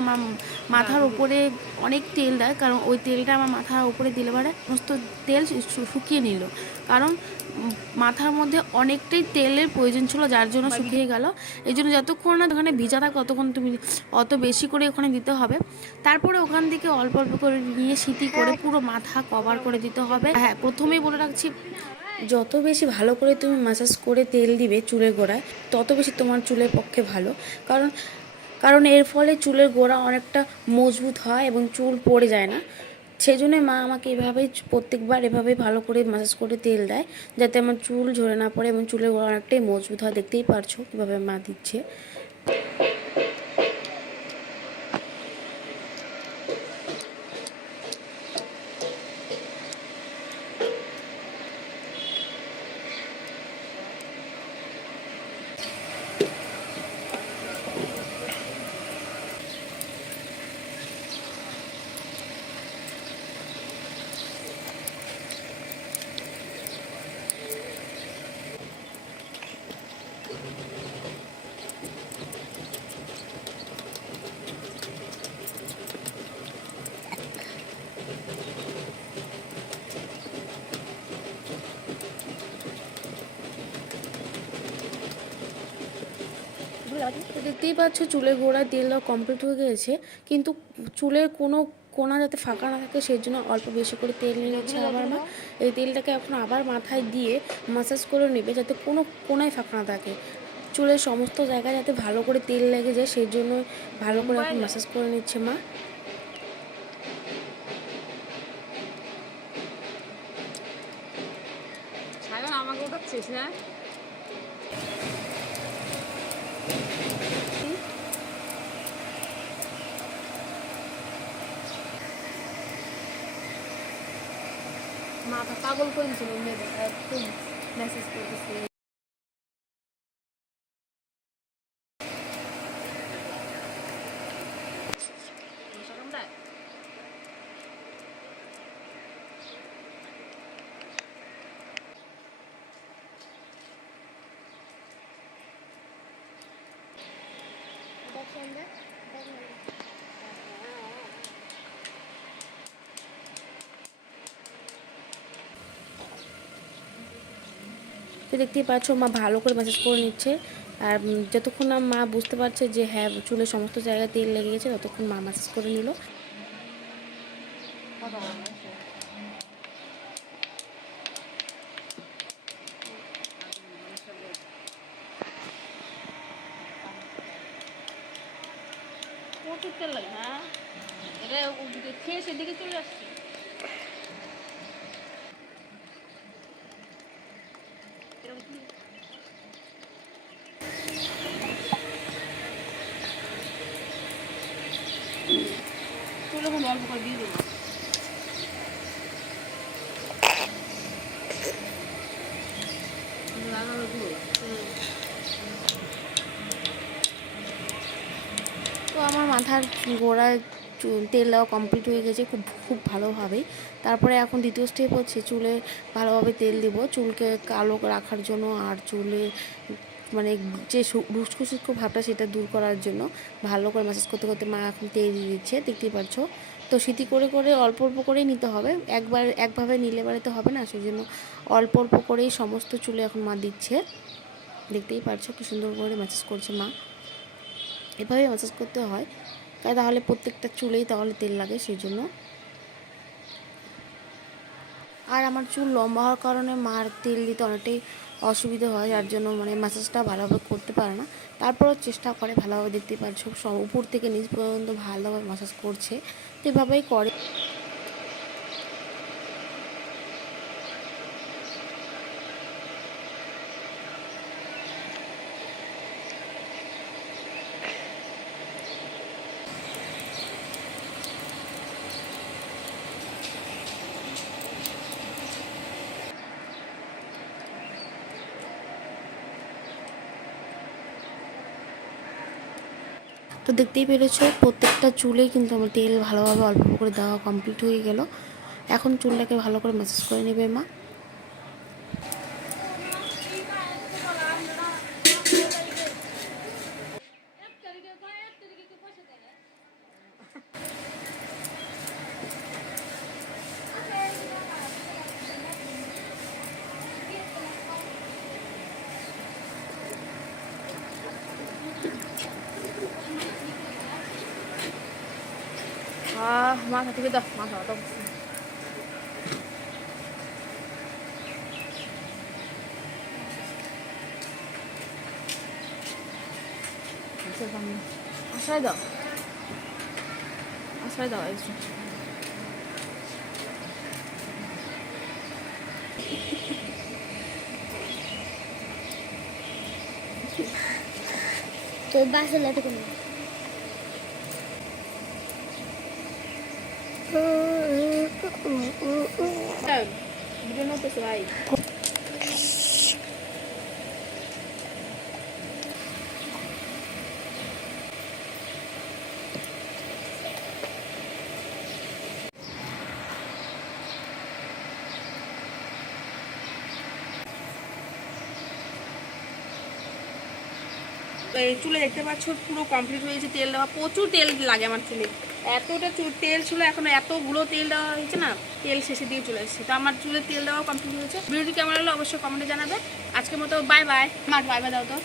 আমার মাথার উপরে অনেক তেল দেয়, কারণ ওই তেলটা আমার মাথার উপরে দিলে পরে সমস্ত তেল শুকিয়ে নিল, কারণ মাথার মধ্যে অনেকটাই তেলের প্রয়োজন ছিল, যার জন্য শুকিয়ে গেল। এই জন্য যতক্ষণ না ওখানে ভিজা থাকে ততক্ষণ তুমি অত বেশি করে ওখানে দিতে হবে। তারপরে ওখান থেকে অল্প অল্প করে নিয়ে সিটি করে পুরো মাথা কভার করে দিতে হবে। হ্যাঁ, প্রথমেই বলে রাখছি, যত বেশি ভালো করে তুমি ম্যাসাজ করে তেল দিবে চুলের গোড়ায়, তত বেশি তোমার চুলের পক্ষে ভালো। কারণ কারণ এর ফলে চুলের গোড়া অনেকটা মজবুত হয় এবং চুল পড়ে যায় না। সেই জন্য মা আমাকে এভাবেই প্রত্যেকবার এভাবেই ভালো করে ম্যাসাজ করে তেল দেয়, যাতে আমার চুল ঝরে না পড়ে এবং চুলের গোড়া অনেকটাই মজবুত হয়। দেখতেই পারছো কীভাবে মা দিচ্ছে। দেখতেই পাচ্ছ চুলের গোড়ায় তেল দেওয়া কমপ্লিট হয়ে গিয়েছে, কিন্তু চুলের কোনো কোনা যাতে ফাঁকা না থাকে সেই জন্য অল্প বেশি করে তেল নিয়ে নিচ্ছে আবার মা। এই তেলটাকে এখন আবার মাথায় দিয়ে ম্যাসাজ করে নেবে, যাতে কোনো কোনায় ফাঁকা না থাকে। চুলের সমস্ত জায়গায় যাতে ভালো করে তেল লেগে যায় সেই জন্য ভালো করে এখন ম্যাসাজ করে নিচ্ছে মা। আমাকে ওঠাচ্ছিস না? মাথা পাগল করে দিচ্ছিল মেয়েদের, খুব মেসেজ করতেছে। তো দেখতেই পাচ্ছ মা ভালো করে ম্যাসাজ করে নিচ্ছে। আর যতক্ষণ না মা বুঝতে পারছে যে হ্যাঁ চুলের সমস্ত জায়গায় তেল লেগে গেছে, ততক্ষণ মা ম্যাসাজ করে নিল। প্রচুর তেল লাগে। হ্যাঁ, এটা খেয়ে সেদিকে চলে আসছে। চলে এখন অল্প করে দিয়ে দেবো। তো আমার মাথার গোড়ায় তেল দেওয়া কমপ্লিট হয়ে গেছে খুব খুব ভালোভাবেই। তারপরে এখন দ্বিতীয় স্টেপ হচ্ছে চুলে ভালোভাবে তেল দিব, চুলকে কালো রাখার জন্য আর চুলে মানে যে শুষ্ক শুষ্ক ভাবটা সেটা দূর করার জন্য ভালো করে ম্যাসাজ করতে করতে মা এখন তেল দিয়ে দিচ্ছে, দেখতেই পারছো। তো সিটি করে করে অল্প অল্প করেই নিতে হবে, একভাবে নিলে বাড়িতে হবে না, সেই জন্য অল্প অল্প করেই সমস্ত চুলে এখন মা দিচ্ছে। দেখতেই পারছো কি সুন্দর করে ম্যাসাজ করছে মা। এভাবেই ম্যাসাজ করতে হয়, তাহলে প্রত্যেকটা চুলেই তাহলে তেল লাগে সেই জন্য। আর আমার চুল লম্বা হওয়ার কারণে মার তেল দিতে অনেকটাই অসুবিধা হয়, যার জন্য মানে ম্যাসাজটা ভালোভাবে করতে পারে না। তারপরও চেষ্টা করে ভালোভাবে, দেখতে পাচ্ছ সব উপর থেকে নিচ পর্যন্ত ভালোভাবে ম্যাসাজ করছে, তো এভাবেই করে। তো দেখতেই পেরেছো প্রত্যেকটা চুলেই কিন্তু আমার তেল ভালোভাবে অল্প করে দেওয়া কমপ্লিট হয়ে গেল। এখন চুলটাকে ভালো করে ম্যাসাজ করে নেবে মা। মাথা থেকে দাও, মাথা দাও। আশ্রয় দাও, আশ্রয় দাও। তো বাসে তো কোনো ভিডিও নতেছে ভাই। এই চুলে দেখতে পাচ্ছ পুরো কমপ্লিট হয়েছে তেল দেওয়া। প্রচুর তেল লাগে আমার চুলে, এতটা তেল ছিল, এখন এতগুলো তেল দেওয়া হয়েছে না, তেল শেষের দিকে চলে এসেছে। তো আমার চুলে তেল দেওয়া কমপ্লিট হয়েছে। ভিডিওটি কেমন লাগলো অবশ্যই কমেন্টে জানাবে। আজকের মতো বাই বাই। বাই বাই দাও তো।